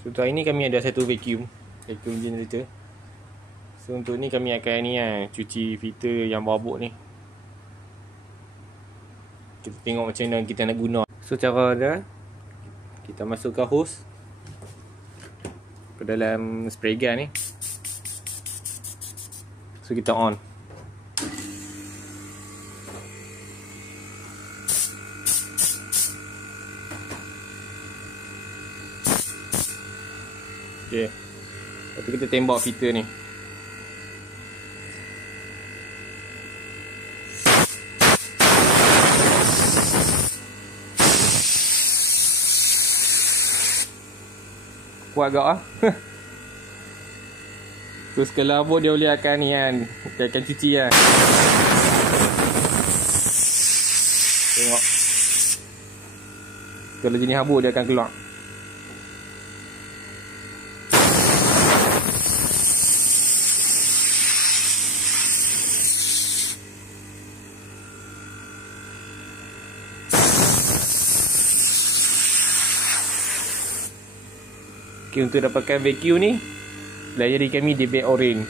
So untuk hari ni kami ada satu vacuum generator. So untuk ni kami akan cuci filter yang babuk ni. Kita tengok macam mana kita nak guna. So cara dia, kita masukkan hose ke dalam spray gun ni. So kita on. Okay. Lepas tu kita tembak filter ni. Kuat agak lah. So sekali habuk dia boleh akan ni kan. Dia akan cuci kan. Tengok. Kalau jenis habuk dia akan keluar. Okay, untuk dapatkan vacuum ni, layari kami di beg orange.